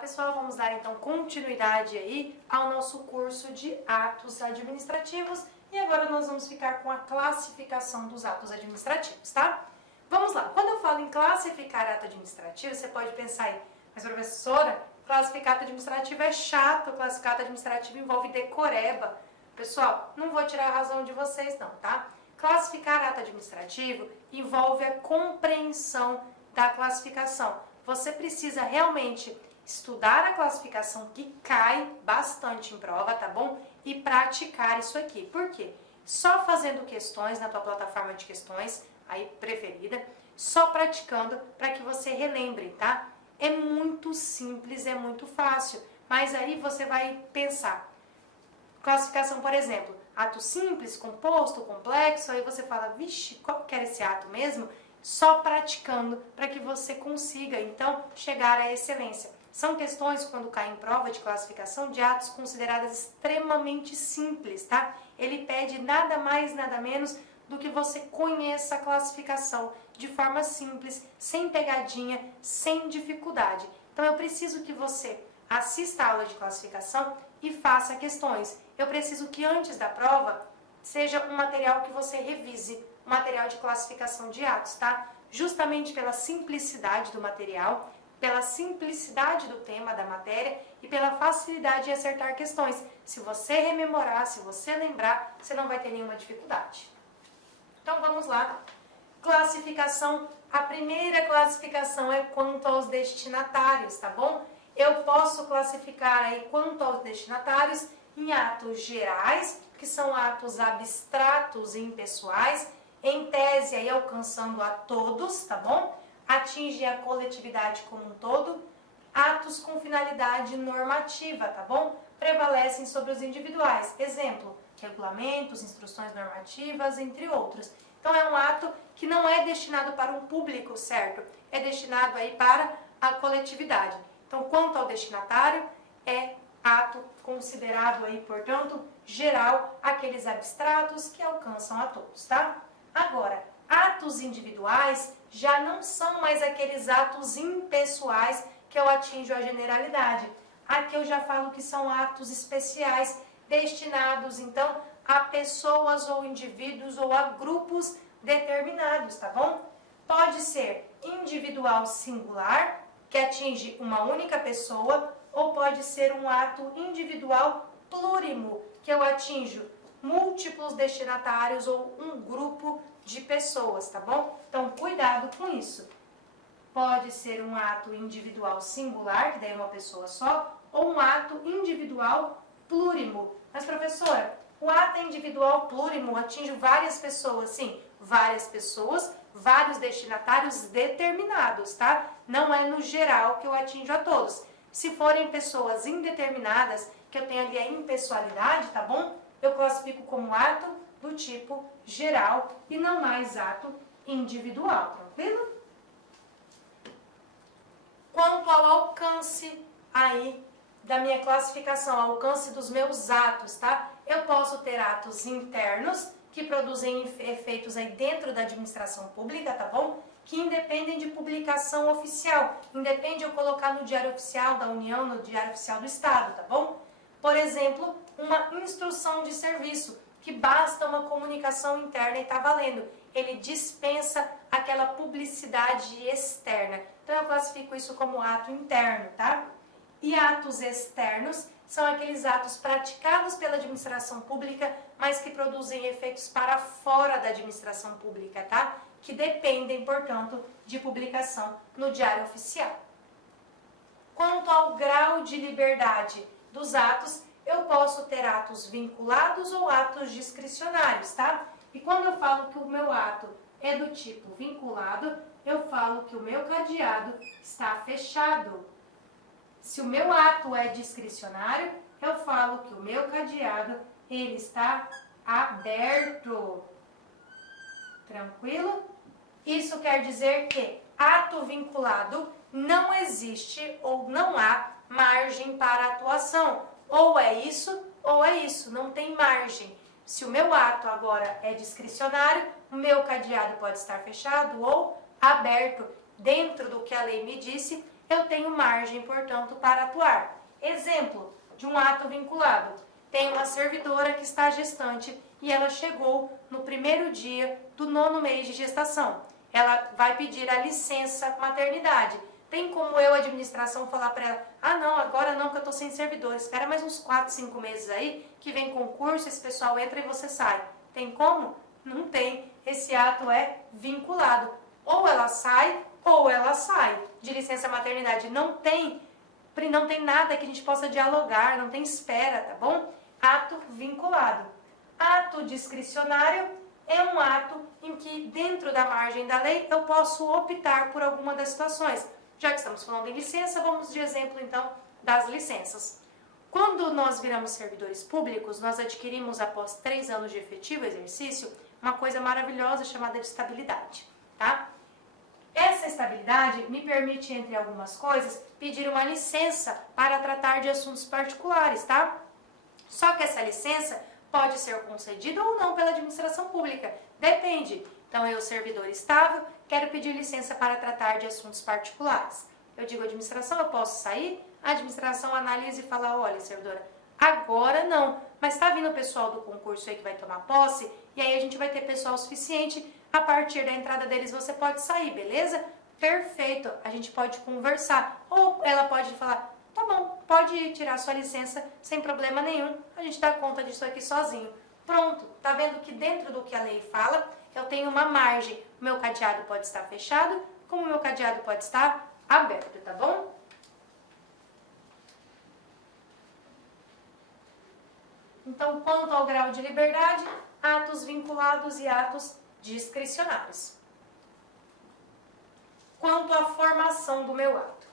pessoal, vamos dar então continuidade aí ao nosso curso de atos administrativos e agora nós vamos ficar com a classificação dos atos administrativos, tá? Vamos lá, quando eu falo em classificar ato administrativo, você pode pensar aí, mas professora, classificar ato administrativo é chato, classificar ato administrativo envolve decoreba. Pessoal, não vou tirar a razão de vocês não, tá? Classificar ato administrativo envolve a compreensão da classificação. Você precisa realmente estudar a classificação, que cai bastante em prova, tá bom? E praticar isso aqui. Por quê? Só fazendo questões na tua plataforma de questões, aí preferida, só praticando para que você relembre, tá? É muito simples, é muito fácil, mas aí você vai pensar. Classificação, por exemplo, ato simples, composto, complexo, aí você fala, vixe, qual que era esse ato mesmo? Só praticando para que você consiga, então, chegar à excelência. São questões, quando caem em prova de classificação, de atos consideradas extremamente simples, tá? Ele pede nada mais, nada menos do que você conheça a classificação de forma simples, sem pegadinha, sem dificuldade. Então, eu preciso que você assista a aula de classificação e faça questões. Eu preciso que antes da prova seja um material que você revise, um material de classificação de atos, tá? Justamente pela simplicidade do material, pela simplicidade do tema da matéria e pela facilidade de acertar questões. Se você rememorar, se você lembrar, você não vai ter nenhuma dificuldade. Então vamos lá. Classificação. A primeira classificação é quanto aos destinatários, tá bom? Eu posso classificar aí quanto aos destinatários em atos gerais, que são atos abstratos e impessoais, em tese aí alcançando a todos, tá bom? Atinge a coletividade como um todo. Atos com finalidade normativa, tá bom? Prevalecem sobre os individuais. Exemplo, regulamentos, instruções normativas, entre outros. Então é um ato que não é destinado para um público certo, é destinado aí para a coletividade. Então, quanto ao destinatário, é ato considerado aí, portanto, geral, aqueles abstratos que alcançam a todos, tá? Agora, atos individuais já não são mais aqueles atos impessoais que eu atinjo a generalidade. Aqui eu já falo que são atos especiais, destinados, então, a pessoas ou indivíduos ou a grupos determinados, tá bom? Pode ser individual singular, que atinge uma única pessoa, ou pode ser um ato individual plurimo, que eu atinjo múltiplos destinatários ou um grupo de pessoas, tá bom? Então, cuidado com isso. Pode ser um ato individual singular, que daí é uma pessoa só, ou um ato individual plurimo. Mas, professora, o ato individual plurimo atinge várias pessoas, sim, várias pessoas, vários destinatários determinados, tá? Não é no geral que eu atinjo a todos. Se forem pessoas indeterminadas, que eu tenho ali a impessoalidade, tá bom? Eu classifico como ato do tipo geral e não mais ato individual, tranquilo? Quanto ao alcance aí da minha classificação, alcance dos meus atos, tá? Eu posso ter atos internos, que produzem efeitos aí dentro da administração pública, tá bom? Que independem de publicação oficial, independe eu colocar no Diário Oficial da União, no Diário Oficial do Estado, tá bom? Por exemplo, uma instrução de serviço, que basta uma comunicação interna e tá valendo. Ele dispensa aquela publicidade externa. Então eu classifico isso como ato interno, tá? E atos externos são aqueles atos praticados pela administração pública, mas que produzem efeitos para fora da administração pública, tá? Que dependem, portanto, de publicação no Diário Oficial. Quanto ao grau de liberdade dos atos, eu posso ter atos vinculados ou atos discricionários, tá? E quando eu falo que o meu ato é do tipo vinculado, eu falo que o meu cadeado está fechado. Se o meu ato é discricionário, eu falo que o meu cadeado ele está aberto. Tranquilo? Isso quer dizer que ato vinculado não existe ou não há margem para atuação. Ou é isso, não tem margem. Se o meu ato agora é discricionário, o meu cadeado pode estar fechado ou aberto. Dentro do que a lei me disse, eu tenho margem, portanto, para atuar. Exemplo de um ato vinculado. Tem uma servidora que está gestante e ela chegou no primeiro dia do 9º mês de gestação. Ela vai pedir a licença maternidade. Tem como eu, administração, falar para ela, ah não, agora não que eu estou sem servidor, espera mais uns 4, 5 meses aí, que vem concurso, esse pessoal entra e você sai. Tem como? Não tem. Esse ato é vinculado. Ou ela sai, de licença maternidade. Não tem nada que a gente possa dialogar, não tem espera, tá bom? Ato vinculado. Ato discricionário é um ato em que, dentro da margem da lei, eu posso optar por alguma das situações. Já que estamos falando em licença, vamos de exemplo, então, das licenças. Quando nós viramos servidores públicos, nós adquirimos, após 3 anos de efetivo exercício, uma coisa maravilhosa chamada de estabilidade, tá? Essa estabilidade me permite, entre algumas coisas, pedir uma licença para tratar de assuntos particulares, tá? Só que essa licença pode ser concedida ou não pela administração pública, depende. Então, eu, servidor estável, quero pedir licença para tratar de assuntos particulares. Eu digo à administração, eu posso sair? A administração analisa e fala, olha, servidora, agora não, mas está vindo o pessoal do concurso aí que vai tomar posse, e aí a gente vai ter pessoal suficiente, a partir da entrada deles você pode sair, beleza? Perfeito, a gente pode conversar. Ou ela pode falar, tá bom, pode tirar sua licença sem problema nenhum, a gente dá conta disso aqui sozinho. Pronto, tá vendo que dentro do que a lei fala, eu tenho uma margem. O meu cadeado pode estar fechado, como o meu cadeado pode estar aberto, tá bom? Então, quanto ao grau de liberdade, atos vinculados e atos discricionários. Quanto à formação do meu ato.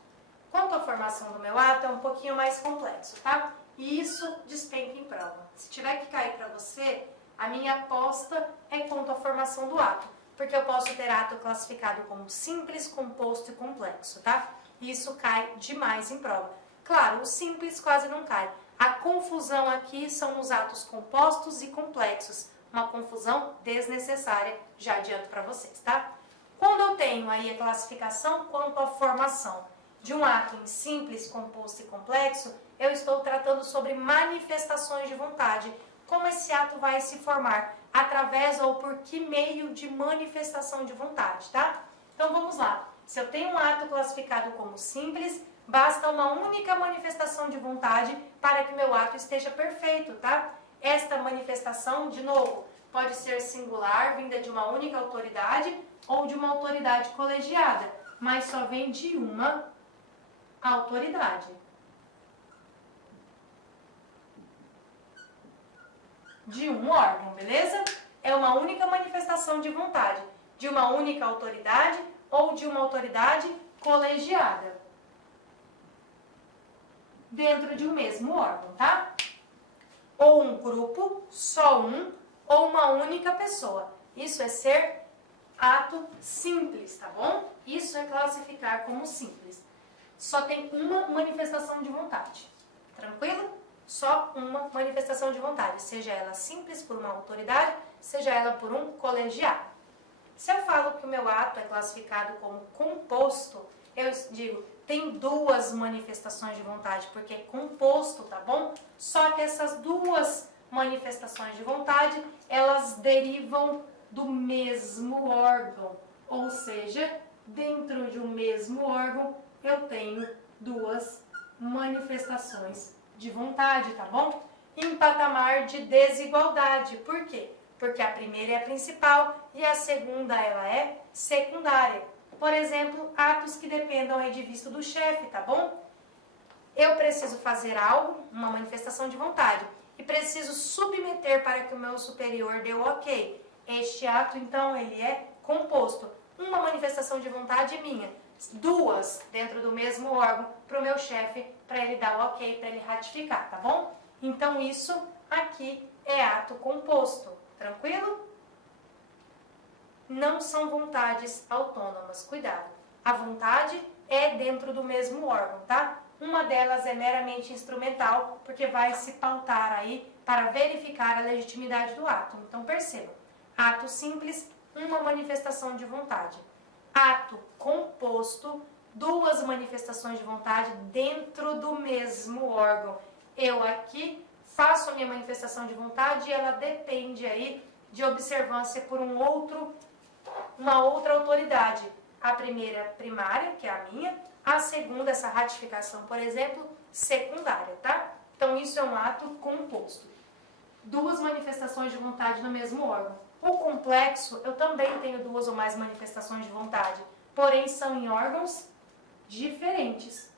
Quanto à formação do meu ato, é um pouquinho mais complexo, tá? E isso despenca em prova. Se tiver que cair para você, a minha aposta é quanto à formação do ato, porque eu posso ter ato classificado como simples, composto e complexo, tá? E isso cai demais em prova. Claro, o simples quase não cai. A confusão aqui são os atos compostos e complexos. Uma confusão desnecessária, já adianto para vocês, tá? Quando eu tenho aí a classificação quanto à formação de um ato em simples, composto e complexo, eu estou tratando sobre manifestações de vontade. Como esse ato vai se formar? Através ou por que meio de manifestação de vontade, tá? Então vamos lá. Se eu tenho um ato classificado como simples, basta uma única manifestação de vontade para que meu ato esteja perfeito, tá? Esta manifestação, de novo, pode ser singular, vinda de uma única autoridade ou de uma autoridade colegiada, mas só vem de uma autoridade. De um órgão, beleza? É uma única manifestação de vontade, de uma única autoridade ou de uma autoridade colegiada, dentro de um mesmo órgão, tá? Ou um grupo, só um, ou uma única pessoa. Isso é ser ato simples, tá bom? Isso é classificar como simples. Só tem uma manifestação de vontade. Tranquilo? Só uma manifestação de vontade, seja ela simples por uma autoridade, seja ela por um colegiado. Se eu falo que o meu ato é classificado como composto, eu digo, tem 2 manifestações de vontade, porque é composto, tá bom? Só que essas 2 manifestações de vontade, elas derivam do mesmo órgão. Ou seja, dentro de um mesmo órgão, eu tenho 2 manifestações de vontade, tá bom? Em patamar de desigualdade. Por quê? Porque a primeira é a principal e a segunda ela é secundária. Por exemplo, atos que dependam aí de visto do chefe, tá bom? Eu preciso fazer algo, uma manifestação de vontade, e preciso submeter para que o meu superior dê o ok. Este ato, então, ele é composto. Uma manifestação de vontade minha, 2 dentro do mesmo órgão para o meu chefe, para ele dar o ok, para ele ratificar, tá bom? Então, isso aqui é ato composto. Tranquilo? Não são vontades autônomas, cuidado. A vontade é dentro do mesmo órgão, tá? Uma delas é meramente instrumental, porque vai se pautar aí para verificar a legitimidade do ato. Então, perceba, ato simples, uma manifestação de vontade. Ato composto, duas manifestações de vontade dentro do mesmo órgão. Eu aqui faço a minha manifestação de vontade e ela depende aí de observância por uma outra autoridade. A primeira primária, que é a minha, a segunda, essa ratificação, por exemplo, secundária, tá? Então isso é um ato composto. Duas manifestações de vontade no mesmo órgão. O complexo, eu também tenho duas ou mais manifestações de vontade, porém são em órgãos diferentes,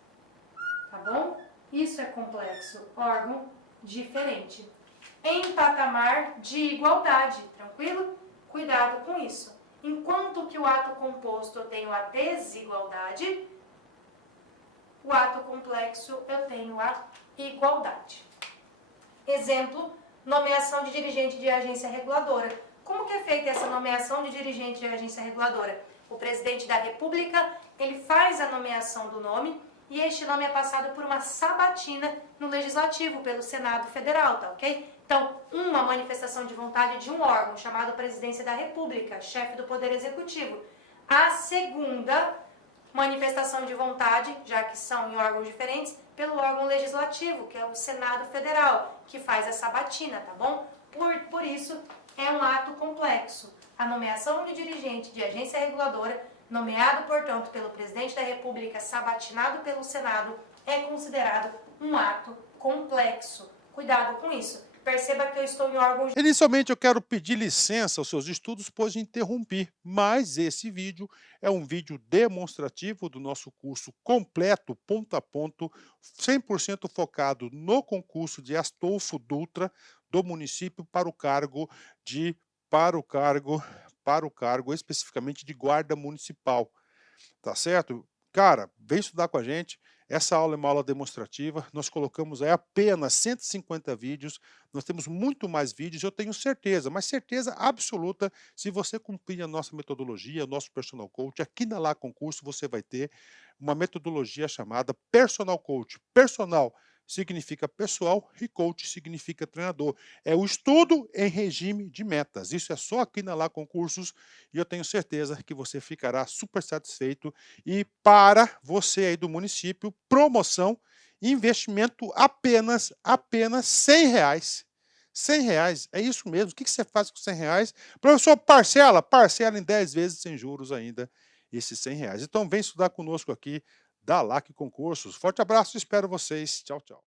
tá bom? Isso é complexo, órgão diferente. Em patamar de igualdade, tranquilo? Cuidado com isso. Enquanto que o ato composto eu tenho a desigualdade, o ato complexo eu tenho a igualdade. Exemplo, nomeação de dirigente de agência reguladora. Como que é feita essa nomeação de dirigente de agência reguladora? O presidente da República, ele faz a nomeação do nome e este nome é passado por uma sabatina no Legislativo, pelo Senado Federal, tá ok? Então, uma manifestação de vontade de um órgão chamado Presidência da República, chefe do Poder Executivo. A segunda manifestação de vontade, já que são em órgãos diferentes, pelo órgão legislativo, que é o Senado Federal, que faz a sabatina, tá bom? Por isso, é um ato complexo. A nomeação de dirigente de agência reguladora, nomeado, portanto, pelo presidente da República, sabatinado pelo Senado, é considerado um ato complexo. Cuidado com isso. Perceba que eu estou em órgãos... Inicialmente eu quero pedir licença aos seus estudos, pois interrompi, mas esse vídeo é um vídeo demonstrativo do nosso curso completo, ponto a ponto, 100% focado no concurso de Astolfo Dutra do município para o cargo, para o cargo especificamente de guarda municipal, tá certo? Cara, vem estudar com a gente. Essa aula é uma aula demonstrativa, nós colocamos aí apenas 150 vídeos, nós temos muito mais vídeos, eu tenho certeza, mas certeza absoluta, se você cumprir a nossa metodologia, o nosso Personal Coach, aqui na Lá Concurso você vai ter uma metodologia chamada Personal Coach. Personal significa pessoal e coach significa treinador. É o estudo em regime de metas. Isso é só aqui na Lá Concursos e eu tenho certeza que você ficará super satisfeito. E para você aí do município, promoção, investimento apenas R$ 100. R$ 100, é isso mesmo. O que você faz com R$ 100? Professor, parcela em 10 vezes sem juros ainda, esses R$ 100. Então vem estudar conosco aqui da LAC Concursos. Forte abraço, espero vocês. Tchau, tchau.